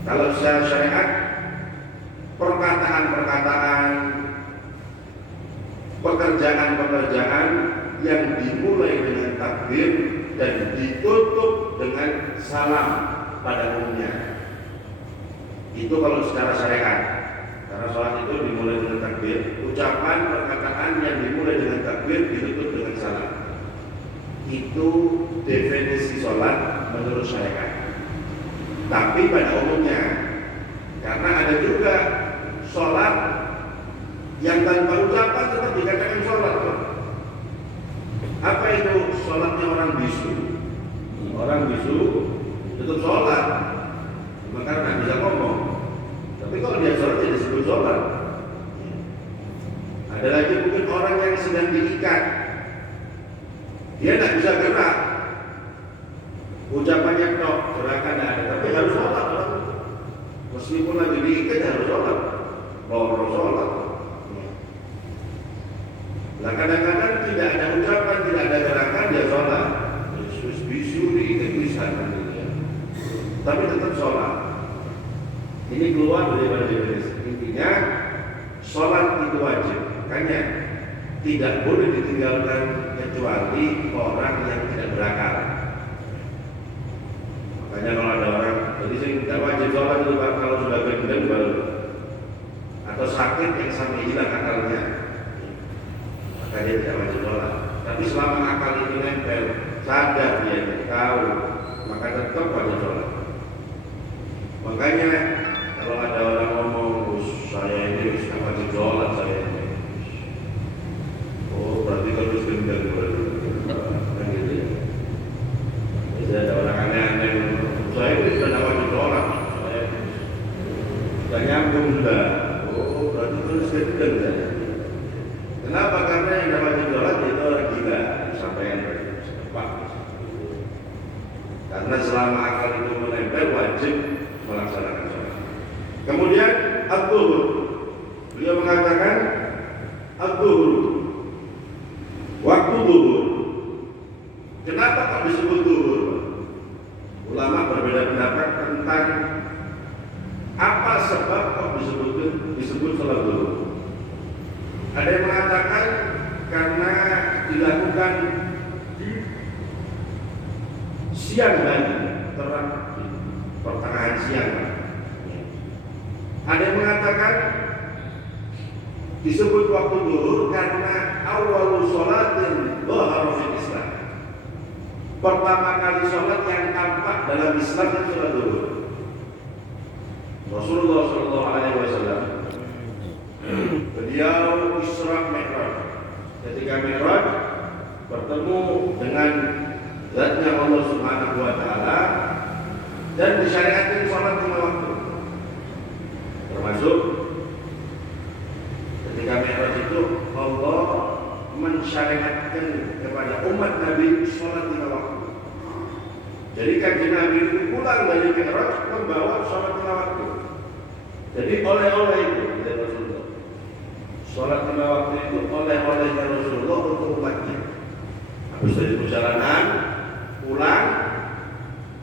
Kalau secara syariat, perkataan-perkataan, pekerjaan-pekerjaan yang dimulai dengan takbir dan ditutup dengan salam pada umumnya, itu kalau secara syariat. Karena sholat itu dimulai dengan takbir, ucapan perkataan yang dimulai dengan takbir ditutup dengan salam. Itu definisi sholat menurut syariat. Tapi pada umumnya, karena ada juga sholat yang tanpa ucapan tetap dikatakan sholat. Apa itu sholatnya orang bisu? Orang bisu tetap sholat, maka nggak bisa ngomong. Tapi kalau dia sholat tidak disebut sholat. Ada lagi mungkin orang yang sedang diikat, dia tidak bisa gerak. Ucapannya tok, gerakan tidak ada, tapi harus sholat. Meskipun lagi diikat harus sholat. Harus sholat. Nah kadang-kadang tidak ada ucapan, tidak ada gerakan, dia sholat. Yesus bisu diikat bisa, tapi tetap sholat. Ini keluar dari definisi. Intinya sholat itu wajib. Makanya tidak boleh ditinggalkan kecuali orang yang tidak berakal. Makanya kalau ada orang, jadi sih tidak wajib sholat itu kalau sudah gendeng baru, atau sakit yang sampai hilang akalnya, maka dia tidak wajib sholat. Tapi selama akal itu nempel, sadar dia tahu, maka tetap wajib sholat. Makanya kalau ada orang ngomong, saya ini harus wajib sholat, saya ini. Oh berarti harus gendeng baru, kan gitu ya. Jadi ada orang aneh-aneh, saya ini sudah wajib sholat, saya sudah nyambung sudah. Oh berarti harus gendeng saya. Kenapa? Karena yang wajib sholat itu orang gila, disampaikan setempat. Karena selama akal itu menempel, wajib melaksanakan sholat. Kemudian ad-duhur, beliau mengatakan ad-duhur, waktu duhur. Kenapa kok disebut duhur? Ulama berbeda pendapat tentang apa sebab kok disebut sholat duhur. Ada yang mengatakan karena dilakukan siang hari, terang pertengahan siang. Ada yang mengatakan disebut waktu duhur karena awal sholatin dhahara fil Islam. Pertama kali sholat yang tampak dalam Islam itu sholat duhur. Rasulullah SAW beliau Isra Mi'raj. Ketika Mi'raj bertemu dengan zatnya Allah Subhanahu wa taala dan disyariatkan sholat 5 waktu. Termasuk ketika Mi'raj itu Allah mensyariatkan kepada umat Nabi sholat 5 waktu. Jadi kanjeng Nabi itu pulang dari Mi'raj membawa sholat 5 waktu. Jadi oleh-oleh itu dari Rasulullah. Sholat 5 waktu itu oleh-olehnya Rasulullah untuk umatnya. Habis dari perjalanan pulang,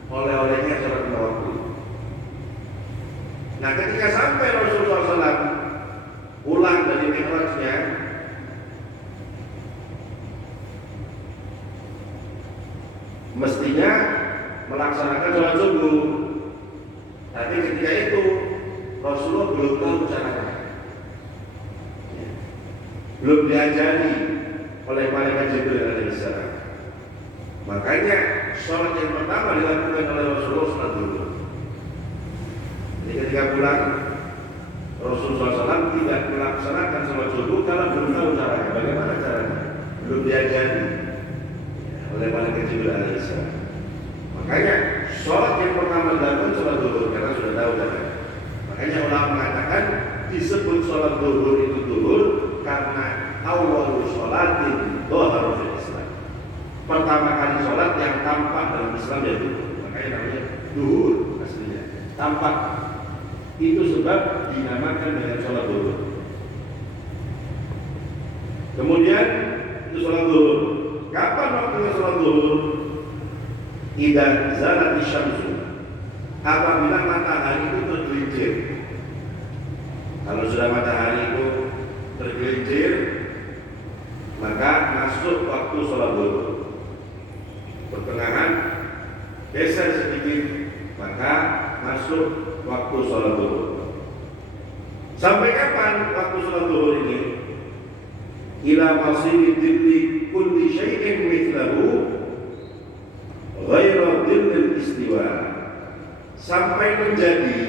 oleh-olehnya sholat 5 waktu. Nah ketika sampai Rasulullah SAW pulang dari Mi'rajnya, mestinya melaksanakan sholat subuh. Tapi ketika itu Rasulullah belum tahu caranya, belum diajari oleh malaikat Jibril alaihissalam. Makanya sholat yang pertama dilakukan oleh Rasulullah sholat subuh. Jadi ketika pulang Rasulullah SAW tidak melaksanakan sholat subuh karena belum tahu caranya. Bagaimana caranya? Belum diajari oleh malaikat Jibril alaihissalam. Makanya sholat yang pertama dilakukan sholat zuhur karena sudah tahu caranya. Makanya ulama mengatakan disebut sholat zuhur itu zuhur karena awal sholatin dhahara fil Islam. Pertama kali sholat yang tampak dalam Islam yaitu makanya namanya zuhur aslinya. Tampak. Itu sebab dinamakan dengan sholat zuhur. Kemudian itu sholat zuhur. Kapan waktunya sholat zuhur? Idza zalati syamsu, apabila matahari itu tergelincir. Kalau sudah matahari itu tergelincir, maka masuk waktu sholat zuhur. Pertengahan geser sedikit, maka masuk waktu sholat zuhur. Sampai kapan waktu sholat zuhur ini? Ila masiri dhilli kulli syai'in mithlahu ghairu dhillil istiwa, sampai menjadi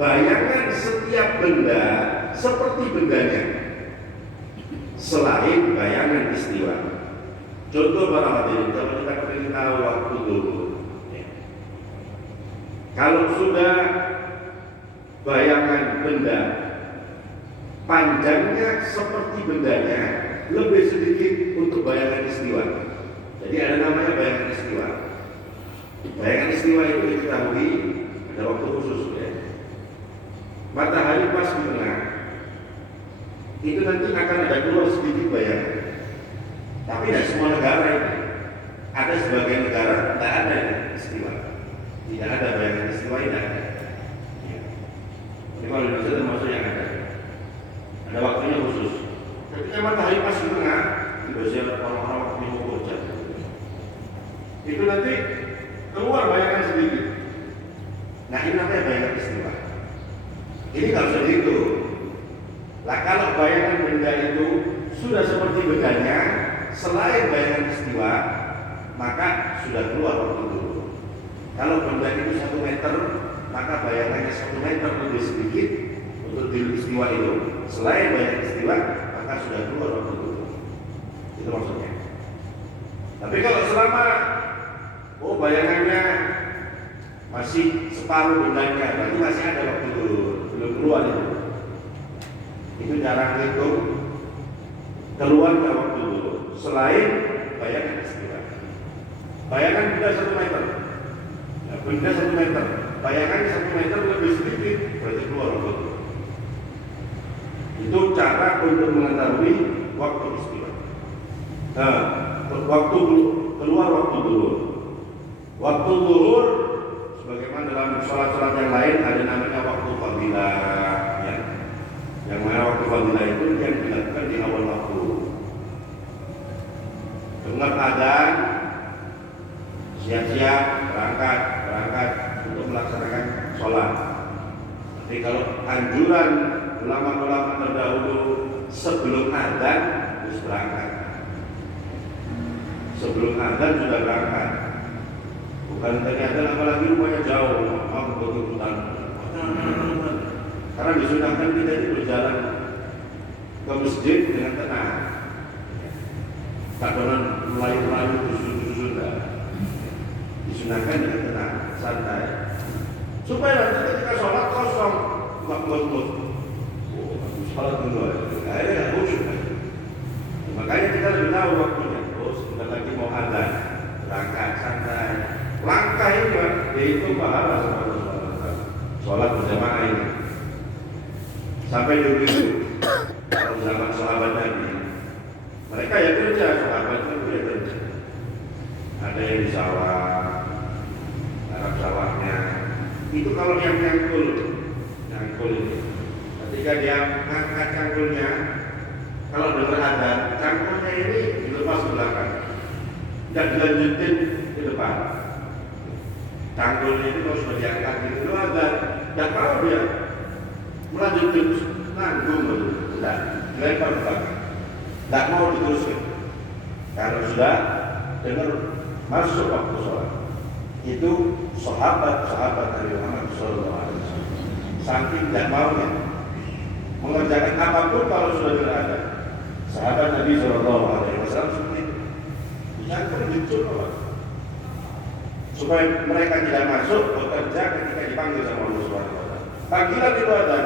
bayangan setiap benda seperti bendanya selain bayangan istiwa. Contoh para hadirin, kalau kita ingin tahu waktu zuhur, kalau sudah bayangan benda panjangnya seperti bendanya, lebih sedikit untuk bayangan istiwa. Jadi ada namanya bayangan istiwa. Bayangan istiwa itu diketahui ada waktu khusus ya. Matahari pas di tengah, itu nanti akan ada keluar sedikit bayangan. Tapi tidak semua negara ini. Ada sebagian negara tidak ada istiwa, tidak ada bayangan istiwa, tidak ada. Ini kalau Indonesia termasuk yang ada. Ada waktunya khusus. Ketika matahari pas di tengah, biasanya orang-orang waktu mau kerja. Itu nanti keluar bayangan sedikit. Nah ini namanya bayangan istiwa. Ini nggak usah dihitung. Lah kalau bayangan benda itu sudah seperti bendanya, selain bayangan istiwa, maka sudah keluar waktu dulu. Kalau benda itu 1 meter, maka bayangannya 1 meter lebih sedikit untuk di istiwa itu. Selain bayangan istiwa, maka sudah keluar waktu dulu. Itu maksudnya. Tapi kalau selama bayangannya masih separuh bendanya, berarti masih ada waktu dulu, belum keluar itu. Itu jarang itu keluar waktu dulu. Selain bayangan istiwa. Bayangan benda 1 meter. Nah, benda 1 meter. Bayangan 1 meter lebih sedikit, berarti keluar waktu dulu. Itu cara untuk mengetahui waktu istiwa. Nah, waktu keluar waktu dulu. Waktu zuhur, sebagaimana dalam sholat-sholat yang lain ada namanya waktu fadilah, ya. Yang mana waktu fadilah itu yang dilakukan di awal waktu. Dengar adzan, siap-siap berangkat untuk melaksanakan sholat. Tapi kalau anjuran ulama-ulama terdahulu sebelum adzan harus berangkat. Sebelum adzan sudah berangkat. Bukan ternyata apalagi rumahnya jauh, mau berikutan. Karena disunahkan kita itu berjalan ke masjid dengan tenang. Tak pernah melayu-melayu dusun-dusun. Disunahkan dengan tenang, santai. Supaya nanti ketika sholat kosong, nggak mut-mut. Sholat dulu aja. Akhirnya nggak khusyuk. Makanya kita lebih tahu waktunya. Sebentar lagi mau adzan, berangkat santai. Langkah ini yaitu pahala sholat berjamaah ini. Sampai dulu itu kalau zaman sahabat Nabi, mereka ya kerja, sahabat itu ya kerja. Ada yang di sawah, garap sawahnya. Itu kalau yang nyangkul ini. Ketika dia ngangkat cangkulnya, kalau dengar adzan, cangkulnya ini dilepas ke belakang, tidak dilanjutin di depan. Cangkulnya itu kalau sudah diangkat gitu adzan, tidak mau dia melanjutkan nanggung tidak dilempar ke belakang, tidak mau diteruskan. Kalau sudah dengar masuk waktu sholat, itu sahabat dari Muhammad SAW saking tidak maunya mengerjakan apapun kalau sudah berada. Sahabat Nabi SAW seperti itu, dicangkul dicur supaya mereka tidak masuk bekerja ketika dipanggil sama Allah Subhanahu wa taala. Panggilan itu ada.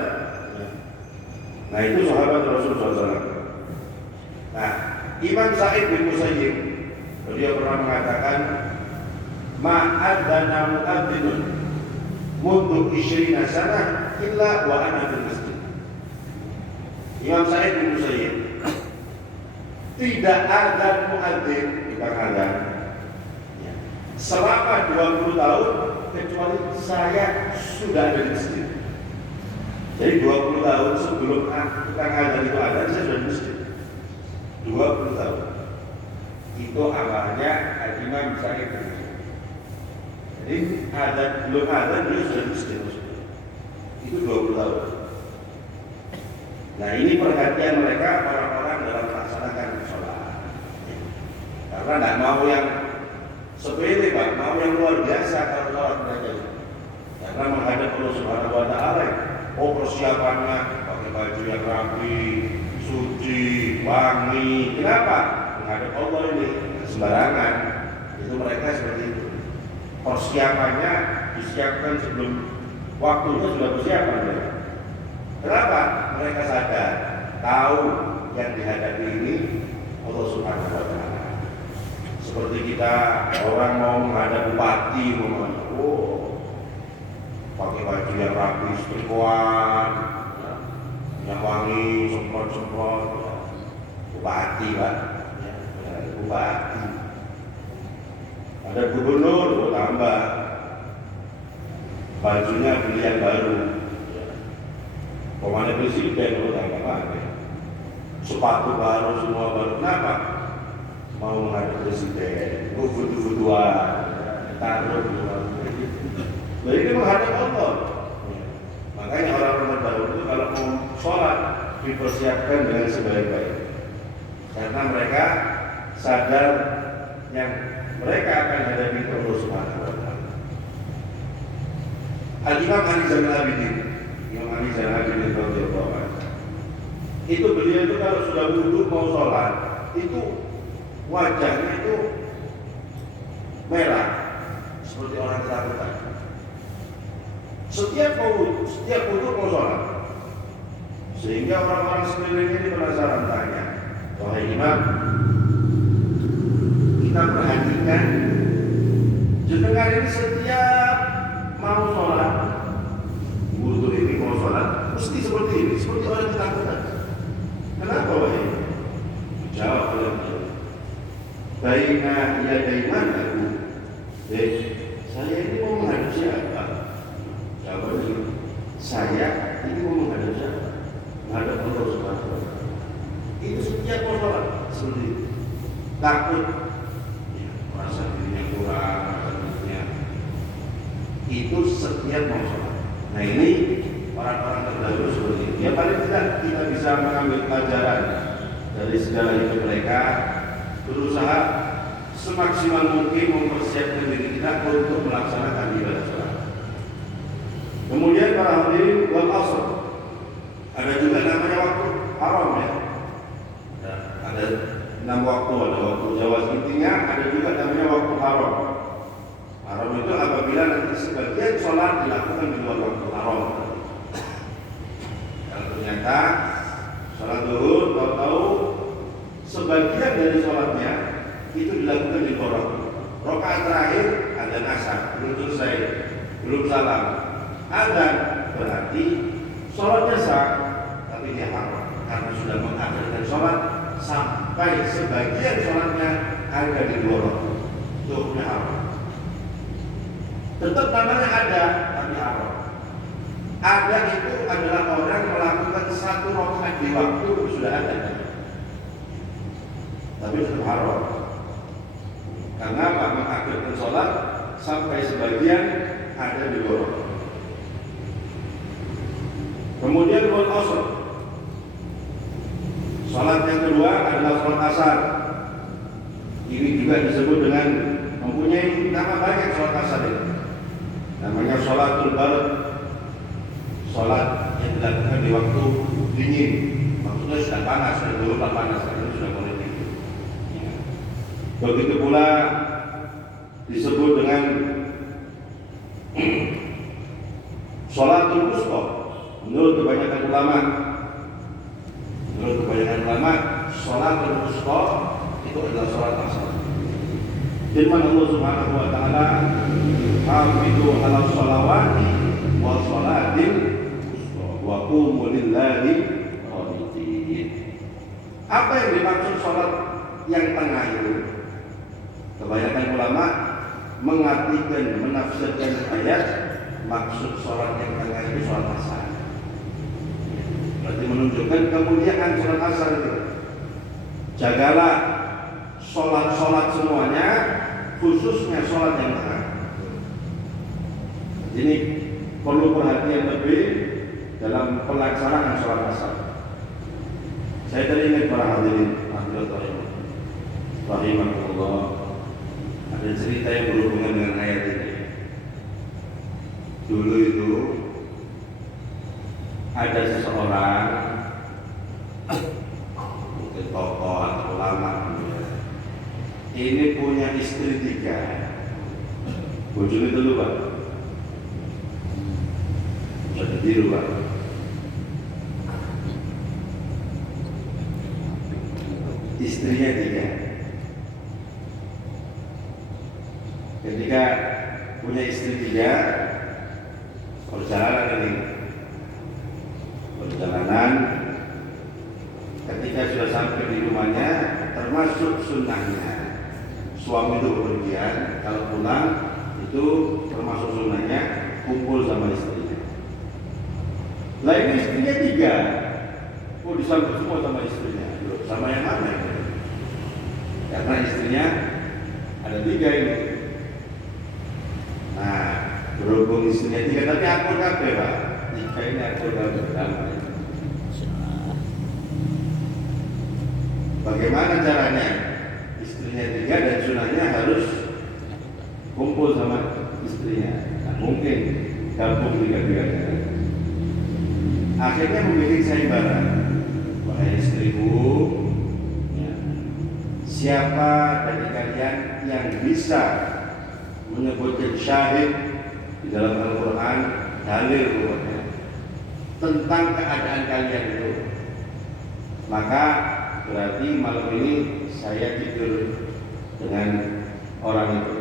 Nah, itu sahabat Rasulullah SAW. Nah, Imam Sa'id bin Musayyib beliau pernah mengatakan, "Ma'adzana mu'adzzinun mundu 20 sanah illa wa ana fil masjid." Imam Sa'id bin Musayyib, tidak ada muadzin, bukan adzan, selama 20 tahun kecuali saya sudah ada di masjid. Jadi 20 tahun sebelum tukang adzan itu ada, saya sudah di masjid. 20 tahun. Itu awalnya Imam Sa'id. Jadi belum ada dia sudah di masjid. Itu 20 tahun. Nah ini perhatian mereka orang-orang dalam melaksanakan sholat. Karena tidak mau yang sepele, Pak, mau yang luar biasa kalau sholat mereka. Karena menghadap Allah Subhanahu Wa Taala. Oh persiapannya pakai baju yang rapi, suci, wangi. Kenapa? Menghadap Allah ini sembarangan. Itu mereka seperti itu. Persiapannya disiapkan sebelum waktunya sudah persiapan mereka. Kenapa? Mereka sadar, tahu yang dihadapi ini Allah Subhanahu Wa Taala. Seperti kita orang mau menghadap bupati, pakai baju yang rapi, setrikuan, minyak wangi, semprot-semprot, bupati, Pak, bupati. Ada gubernur, tambah bajunya pilihan baru. Pemana presiden, tambah lagi. Sepatu baru, semua baru. Kenapa? Mau menghadap presiden, butuh-butuhan, taruh. Jadi ini menghadap Allah. Makanya orang-orang terdahulu itu kalau mau sholat dipersiapkan dengan sebaik-baik. Karena mereka sadar yang mereka akan hadapi Allah Subhanahu Wa Taala. Al-Imam Ali Zainal Abidin, Imam Ali Zainal Abidin radhiyallahu anhu. Itu beliau itu kalau sudah duduk mau sholat, itu wajahnya itu merah seperti orang ketakutan. Setiap wudhu mau sholat, sehingga orang-orang sekeliling ini penasaran tanya, wahai imam, kita perhatikan jenengan ini setiap mau sholat, wudhu ini mau sholat, mesti seperti ini, seperti orang ketakutan. Kenapa wahai? Jawab beliau, baina yadaiman aku, saya ini mau menghadap siapa? Saya ini mau menghadap siapa? Menghadap Allah Subhanahu Wa Taala. Itu setiap mau sholat seperti itu. Takut, ya, merasa dirinya kurang, dirinya. Itu setiap mau sholat. Nah ini orang-orang terdahulu seperti itu. Ya paling tidak kita bisa mengambil pelajaran dari segala hidup mereka, berusaha semaksimal mungkin mempersiapkan diri kita untuk melaksanakan ibadah sholat. Kemudian para hadirin wal asr, ada juga namanya waktu haram ya. Ada 6 waktu, ada waktu jawaz intinya, ada juga namanya waktu haram. Haram itu apabila nanti sebagian sholat dilakukan di luar waktu haram. Kalau ternyata sholat zuhur, tahu-tahu sebagian dari sholatnya itu dilakukan di luar waktu. Rakaat terakhir ada asar, belum selesai, belum salam. Ada berarti sholatnya sah, tapi dia haram karena sudah mengakhirkan sholat sampai sebagian sholatnya ada di luar waktu. Itu haram. Tetap namanya ada, tapi haram. Ada itu adalah orang melakukan 1 rakaat di waktu sudah ada, tapi tetap haram. Karena apa? Mengakhirkan sholat sampai sebagian ada di luar waktu. Kemudian wal asr. Salat yang kedua adalah salat asar. Ini juga disebut dengan mempunyai nama banyak salat asar ini. Namanya salatul barad. Salat yang dilakukan di waktu dingin. Maksudnya sudah panas, sudah panas, karena sudah mulai dingin. Begitu pula disebut dengan salatul wusta. Menurut kebanyakan ulama, sholat wusta itu adalah sholat asar. Firman Allah Subhanahu Wa Taala, "Hafizu 'ala sholawati wa sholatil wusta wa qumu lillahi qanitin." Apa yang dimaksud sholat yang tengah itu? Kebanyakan ulama mengartikan, menafsirkan ayat maksud sholat yang tengah itu sholat asar. Berarti menunjukkan kemuliaan sholat asar itu. Jagalah sholat semuanya, khususnya sholat yang tengah. Ini perlu perhatian lebih dalam pelaksanaan sholat asar. Saya teringat para hadirin rahimahullah, ada cerita yang berhubungan dengan ayat ini. Dulu itu ada seseorang, mungkin tokoh atau ulama, ini punya istri 3. Bojone dulu Pak, bisa ditiru Pak. Istrinya 3. Ketika punya istri 3, perjalanan ketika sudah sampai di rumahnya, termasuk sunnahnya suami itu bepergian, kalau pulang itu termasuk sunnahnya kumpul sama istrinya. Lah ini istrinya 3, disambut semua sama istrinya. Sama yang mana ini? Karena istrinya ada 3 ini. Nah, berhubung istrinya 3, tapi akur kabeh Pak. 3 ini akur kabeh damai. Bagaimana caranya? Istrinya 3 dan sunahnya harus kumpul sama istrinya. Nah, mungkin gabung 3-3. Akhirnya memilih sayembara. Wahai istriku, ya, siapa dari kalian yang bisa menyebutkan syahid di dalam Al-Quran, dalil pokoknya tentang keadaan kalian itu, maka berarti malam ini saya tidur dengan orang itu.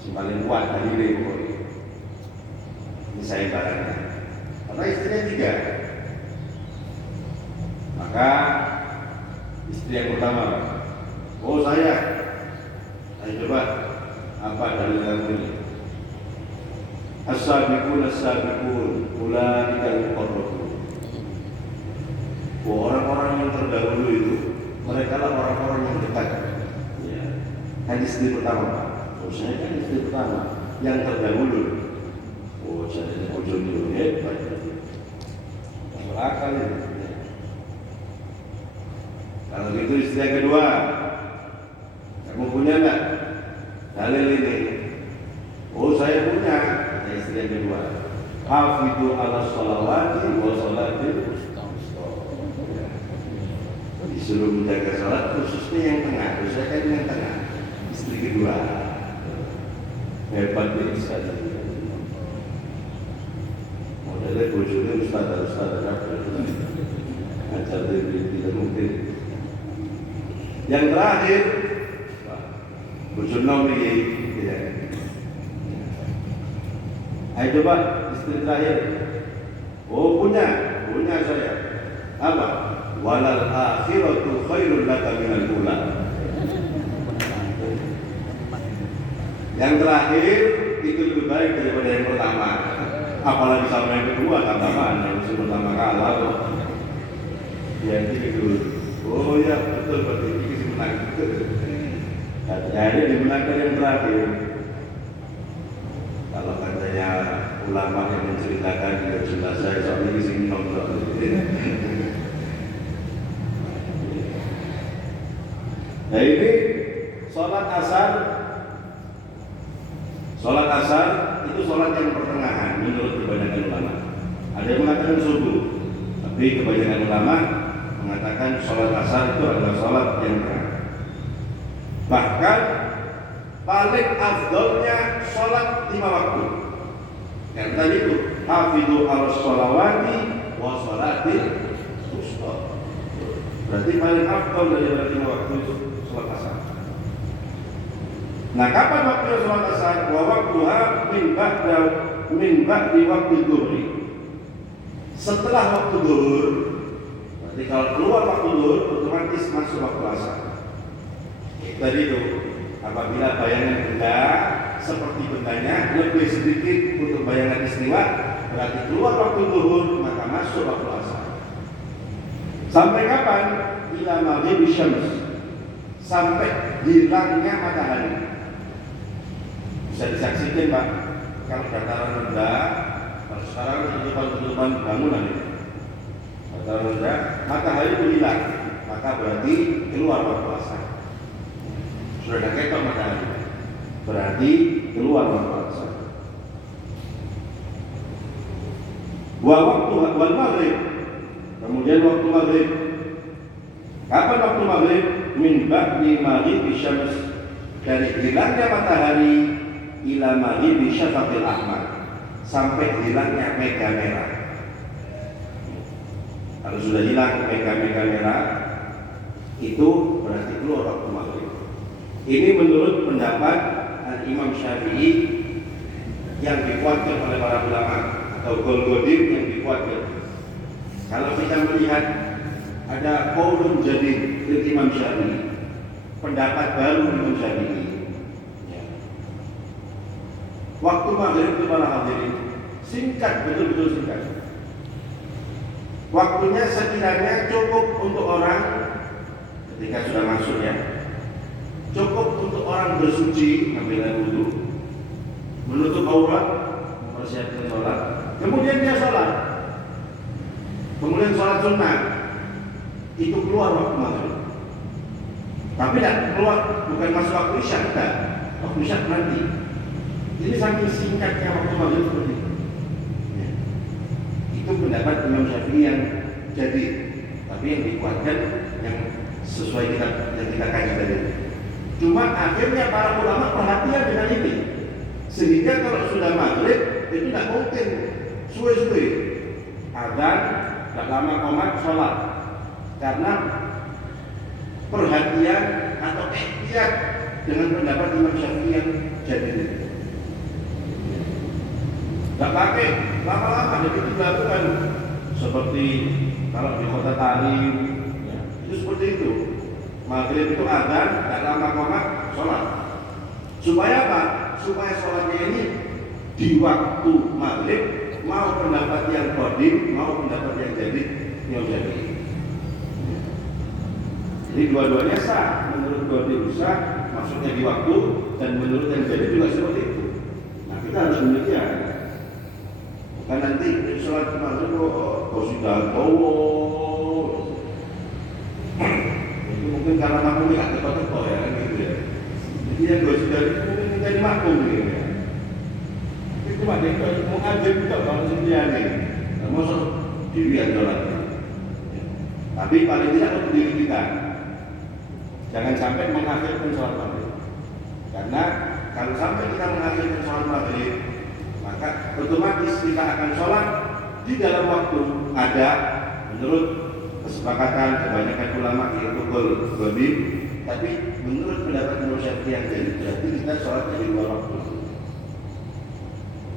Si paling kuat dalilnya pokoknya. Ini saya barangnya. Karena istrinya 3. Maka istri yang pertama, saya coba apa dalil kamu ini? As-sabiqun ulaika al-muqarrabun. Orang-orang yang terdahulu itu, mereka lah orang-orang yang dekat. Ya. Kan istri pertama, saya kan istri pertama yang terdahulu. Jadi ujung hebat. Akal ini. Kalau gitu istri yang kedua, kamu punya enggak dalil ini? Saya punya. Istri yang kedua, hafidhu ala sholawati wa sholatil wusta. Disuruh menjaga sholat, khususnya yang tengah. Saya kan yang tengah. Istri kedua, hebat ini sekali. Modelnya bojone ustaz ajar diri tidak mungkin. Yang terakhir, bojone ini tidak. Ayo coba istri terakhir. Punya saya. Apa? Walal akhiratu khairul laka minal ula. Yang terakhir itu lebih baik daripada yang pertama. Apalagi sama yang kedua, tambahan yang pertama kalah. Yang itu, ya betul ini sih menang. Jadi dimenangkan yang terakhir. Kalau katanya ulama yang menceritakan tidak jelas saya soal ini sih nonton. Nah ini sholat asar itu sholat yang pertengahan menurut kebanyakan ulama. Ada yang mengatakan subuh, tapi kebanyakan ulama mengatakan sholat asar itu adalah sholat yang tengah. Bahkan paling afdolnya sholat 5 waktu. Yang tadi itu hafidhu ala sholawati wa sholatil wusta. Berarti paling afdol dari 5 waktu itu sholat asar. Nah, kapan waktu sholat asar? Wa waktuha min ba'di waktu dhuhri. Setelah waktu zuhur. Berarti kalau keluar waktu zuhur otomatis masuk waktu asar. Tadi itu Apabila bayangan benda seperti bendanya lebih sedikit untuk bayangan istiwa, berarti keluar waktu zuhur, maka masuk waktu asar. Sampai kapan? Ila maghrib syams, sampai hilangnya matahari. Bisa disaksikan Pak, kalau dataran rendah, kalau sekarang tutupan bangunan ini, dataran rendah, matahari itu hilang, maka berarti keluar waktu asar. Sudah ada ketok matahari, berarti keluar waktu asar. Waktu wal maghrib, kemudian waktu maghrib. Kapan waktu maghrib? Min ba'di maghrib syams, dari hilangnya matahari ila maghrib syafaqil ahmar, sampai hilangnya mega merah. Kalau sudah hilang mega merah, itu berarti keluar waktu maghrib. Ini menurut pendapat Imam Syafi'i yang dikuatkan oleh para ulama, atau Golgodim yang dikuatkan. Kalau kita melihat ada qaulun jadid dari Imam Syafi'i, pendapat baru Imam Syafi'i. Waktu maghrib itu para hadirin singkat, betul-betul singkat. Waktunya sekiranya cukup untuk orang ketika sudah masuk ya, cukup untuk orang bersuci, ambil air wudu, menutup aurat, mempersiapkan sholat, kemudian dia sholat, kemudian sholat sunnah, itu keluar waktu maghrib. Tapi tidak keluar, bukan masuk waktu isya, tidak. Waktu isya nanti. Ini saking singkatnya waktu maghrib seperti itu. Ya. Itu pendapat Imam Syafi'i yang jadi, tapi yang dikuatkan yang sesuai yang kita kaji tadi. Cuma akhirnya para ulama perhatian dengan ini, sehingga kalau sudah maghrib itu tidak mungkin suwe-suwe adzan, tidak lama qomat sholat, karena perhatian atau ikhtiar dengan pendapat Imam Syafi'i yang jadi ini. Tidak pakai lama-lama, jadi dilakukan seperti kalau di kota Tarim, ya, itu seperti itu. Maghrib itu adzan, tidak lama qomat, sholat. Supaya apa? Supaya sholatnya ini di waktu maghrib, mau pendapat yang qadim, mau pendapat yang jadi, yang jadi. Jadi dua-duanya sah, menurut qadim sah, maksudnya di waktu, dan menurut yang jadi juga seperti itu. Nah kita harus demikian. Bukan nanti sholat maghrib kok sudah mungkin karena makmum tidak teko-teko ya kan gitu ya. Jadi yang gue sudah itu mungkin menjadi makmum gitu ya. Itu cuma dia mau ngajak juga kalau sendirian nih. Nah, masuk dirian sholatnya. Tapi paling tidak untuk diri kita, jangan sampai mengakhirkan sholat maghrib. Karena kalau sampai kita mengakhirkan sholat maghrib, maka otomatis kita akan sholat di dalam waktu ada menurut kesepakatan kebanyakan ulama yaitu qadim, tapi menurut pendapat Imam Syafi'i yang jadi berarti kita sholatnya di luar waktu.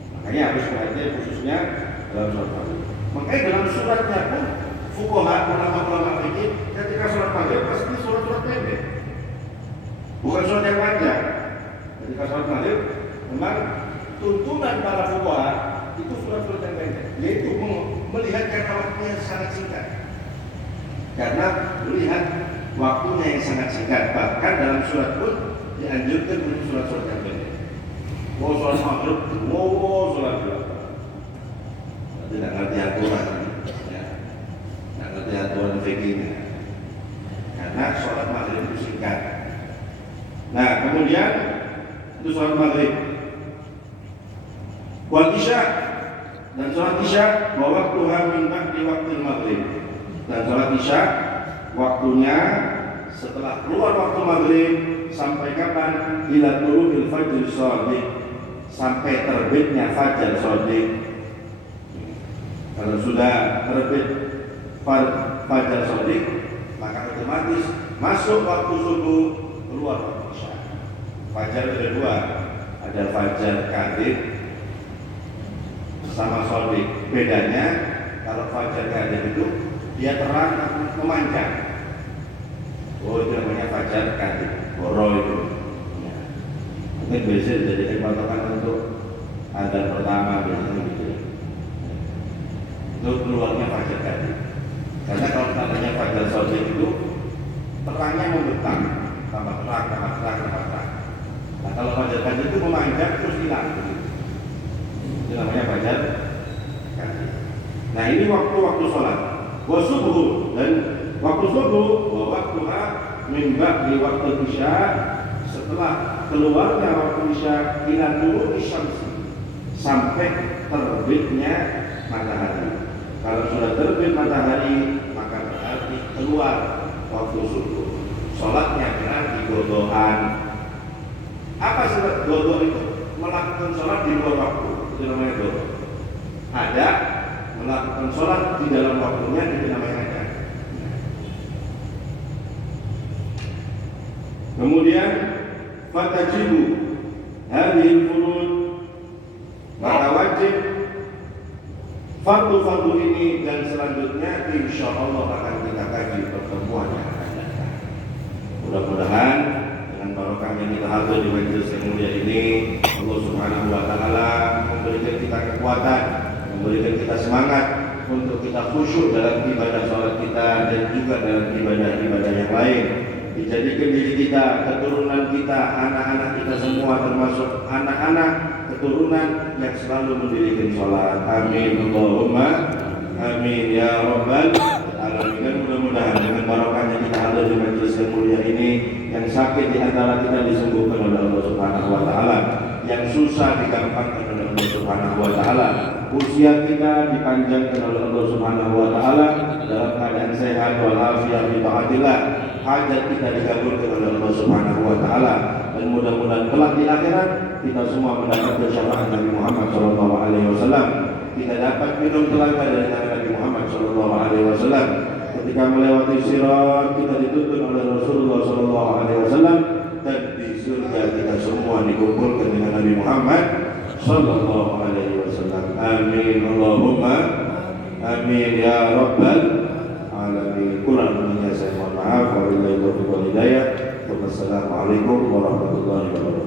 Makanya harus perhatian khususnya dalam sholat maghrib. Makanya dalam suratnya pun fuqaha ulama-ulama fikih ketika sholat maghrib pasti sholat pendek, bukan sholat yang panjang. Ketika sholat maghrib memang tuntunan para fuqaha itu sholat yang pendek, yaitu melihat karena waktunya sangat singkat. Karena melihat waktunya yang sangat singkat, bahkan dalam surat pun dianjurkan untuk sholat yang pendek. Mau sholat maghrib, mau sholat berapa? Tidak ngerti aturan, ya. Tidak ngerti aturan fikihnya. Karena sholat maghrib itu singkat. Nah kemudian itu sholat maghrib. Wal isya, dan sholat isya bahwa waktuha min ba'di waktu maghrib. Dan sholat isya waktunya setelah keluar waktu maghrib sampai kapan? Ila tulu'il fajr shadiq, sampai terbitnya fajar shadiq. Kalau sudah terbit fajar shadiq, maka otomatis masuk waktu subuh, keluar waktu isya. Fajar ada dua, ada fajar kadhib sama shadiq. Bedanya kalau fajar kadhib itu dia terang memanjang. Oh itu namanya fajar kadhib, boro itu. Ya. Mungkin biasanya dijadikan patokan untuk adzan pertama biasanya gitu ya. Itu keluarnya fajar tadi. Karena kalau tandanya fajar shadiq itu terangnya membentang, tambah terang. Nah kalau fajar tadi itu memanjang terus hilang. Itu namanya fajar tadi. Nah ini waktu sholat. Wa subuh, dan waktu subuh wa waktuha min ba'di waktu isya, setelah keluarnya waktu isya ila tulu'i syamsi, sampai terbitnya matahari. Kalau sudah terbit matahari maka berarti keluar waktu subuh. Sholatnya berarti godohan. Apa sebab godoh itu? Melakukan sholat di luar waktu, itu namanya godoh. Ada melakukan sholat di dalam waktunya, itu namanya ada. Kemudian fatajibu hadhil furud, maka wajib fardu-fardu ini dan selanjutnya insya Allah akan kita kaji pertemuan yang akan datang. Mudah-mudahan dengan barokahnya kita hadir di majelis yang mulia ini, Allah Subhanahu wa taala memberikan kita kekuatan, memberikan kita semangat untuk kita khusyuk dalam ibadah sholat kita dan juga dalam ibadah-ibadah yang lain. Dijadikan diri kita, keturunan kita, anak-anak kita semua termasuk anak-anak keturunan yang selalu mendirikan sholat. Amin Allahumma amin ya rabbal alamin. Dan mudah-mudahan dengan barokahnya kita hadir di majelis yang mulia ini, yang sakit di antara kita disembuhkan oleh Allah Subhanahu wa taala, yang susah digampangkan oleh Allah Subhanahu wa taala, usia kita dipanjangkan oleh Allah Subhanahu wa taala dalam keadaan sehat walafiat di taatillah, hajat kita dikabulkan oleh Allah Subhanahu wa taala, dan mudah-mudahan kelak di akhirat kita semua mendapat syafaat Nabi Muhammad sallallahu alaihi wasallam. Kita dapat minum telaga dari tangan Nabi Muhammad sallallahu alaihi wasallam. Ketika melewati sirat kita dituntun oleh Rasulullah sallallahu alaihi wasallam, dan di surga kita semua dikumpulkan dengan Nabi Muhammad sallallahu alaihi wasallam. Amin Allahumma amin ya rabbal alamin. Kurang lebihnya saya mohon maaf. Wabillahi taufiq wal hidayah. Wassalamualaikum warahmatullahi wabarakatuh.